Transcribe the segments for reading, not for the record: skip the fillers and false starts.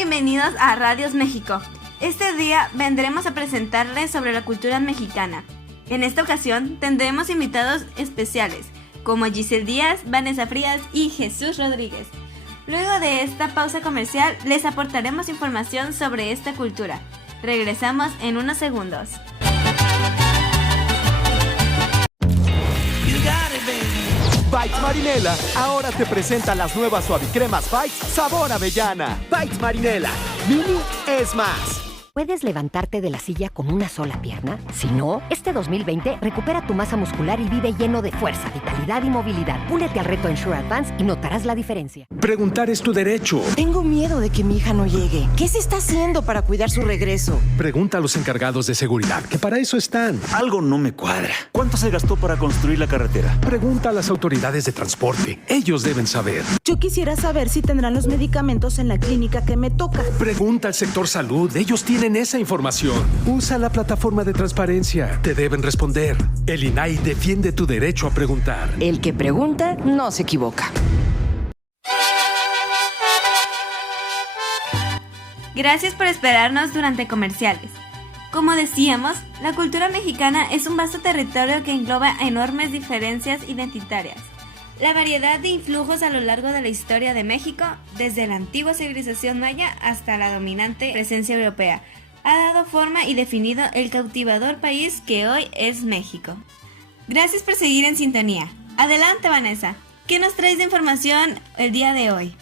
bienvenidos a Radios México. Este día vendremos a presentarles sobre la cultura mexicana. En esta ocasión tendremos invitados especiales como Giselle Díaz, Vanessa Frías y Jesús Rodríguez. Luego de esta pausa comercial les aportaremos información sobre esta cultura. Regresamos en unos segundos. Bites Marinela ahora te presenta las nuevas suavicremas Bites sabor avellana. Bites Marinela, Mini es más. ¿Puedes levantarte de la silla con una sola pierna? Si no, este 2020 recupera tu masa muscular y vive lleno de fuerza, vitalidad y movilidad. Únete al reto Ensure Advance y notarás la diferencia. Preguntar es tu derecho. Tengo miedo de que mi hija no llegue. ¿Qué se está haciendo para cuidar su regreso? Pregunta a los encargados de seguridad, que para eso están. Algo no me cuadra. ¿Cuánto se gastó para construir la carretera? Pregunta a las autoridades de transporte. Ellos deben saber. Yo quisiera saber si tendrán los medicamentos en la clínica que me toca. Pregunta al sector salud. Ellos tienen esa información. Usa la plataforma de transparencia. Te deben responder. El INAI defiende tu derecho a preguntar. El que pregunta no se equivoca. Gracias por esperarnos durante comerciales. Como decíamos, la cultura mexicana es un vasto territorio que engloba enormes diferencias identitarias. La variedad de influjos a lo largo de la historia de México, desde la antigua civilización maya hasta la dominante presencia europea, ha dado forma y definido el cautivador país que hoy es México. Gracias por seguir en sintonía. Adelante, Vanessa. ¿Qué nos traes de información el día de hoy?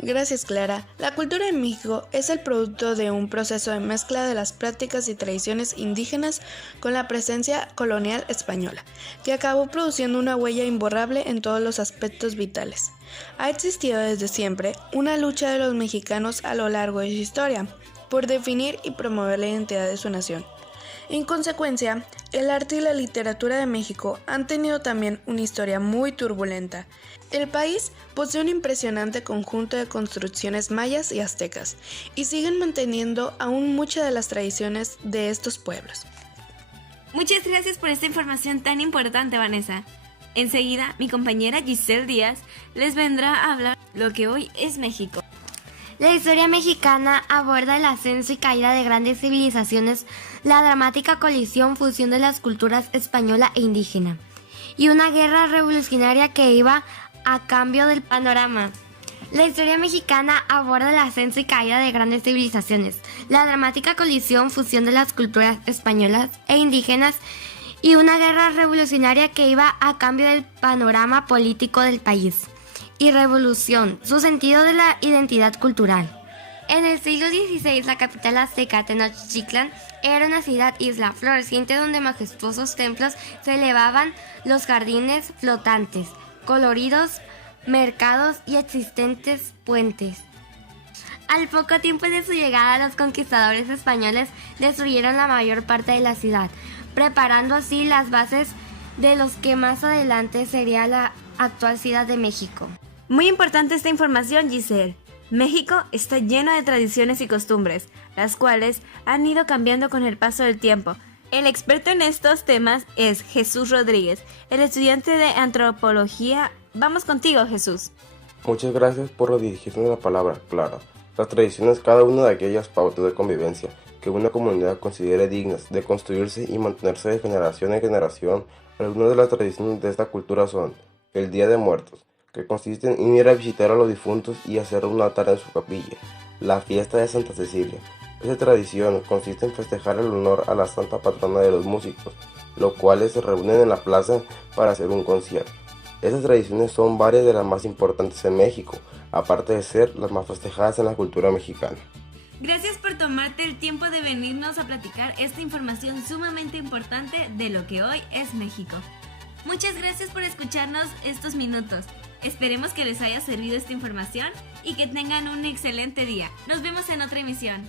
Gracias, Clara. La cultura en México es el producto de un proceso de mezcla de las prácticas y tradiciones indígenas con la presencia colonial española, que acabó produciendo una huella imborrable en todos los aspectos vitales. Ha existido desde siempre una lucha de los mexicanos a lo largo de su historia por definir y promover la identidad de su nación. En consecuencia, el arte y la literatura de México han tenido también una historia muy turbulenta. El país posee un impresionante conjunto de construcciones mayas y aztecas, y siguen manteniendo aún muchas de las tradiciones de estos pueblos. Muchas gracias por esta información tan importante, Vanessa. Enseguida, mi compañera Giselle Díaz les vendrá a hablar lo que hoy es México. La historia mexicana aborda el ascenso y caída de grandes civilizaciones, la dramática colisión, fusión de las culturas española e indígena, y una guerra revolucionaria que iba a cambio del panorama. La historia mexicana aborda el ascenso y caída de grandes civilizaciones, la dramática colisión, fusión de las culturas españolas e indígenas, y una guerra revolucionaria que iba a cambio del panorama político del país. Y revolución, su sentido de la identidad cultural. En el siglo XVI, la capital azteca, Tenochtitlan, era una ciudad-isla floreciente donde majestuosos templos se elevaban, los jardines flotantes, coloridos mercados y existentes puentes. Al poco tiempo de su llegada, los conquistadores españoles destruyeron la mayor parte de la ciudad, preparando así las bases de los que más adelante sería la actual Ciudad de México. Muy importante esta información, Giselle. México está lleno de tradiciones y costumbres, las cuales han ido cambiando con el paso del tiempo. El experto en estos temas es Jesús Rodríguez, el estudiante de antropología. Vamos contigo, Jesús. Muchas gracias por dirigirnos la palabra, Clara. Las tradiciones, cada una de aquellas pautas de convivencia que una comunidad considere dignas de construirse y mantenerse de generación en generación. Algunas de las tradiciones de esta cultura son el Día de Muertos, que consiste en ir a visitar a los difuntos y hacer un altar en su capilla. La fiesta de Santa Cecilia. Esta tradición consiste en festejar el honor a la santa patrona de los músicos, los cuales se reúnen en la plaza para hacer un concierto. Estas tradiciones son varias de las más importantes en México, aparte de ser las más festejadas en la cultura mexicana. Gracias por tomarte el tiempo de venirnos a platicar esta información sumamente importante de lo que hoy es México. Muchas gracias por escucharnos estos minutos. Esperemos que les haya servido esta información y que tengan un excelente día. Nos vemos en otra emisión.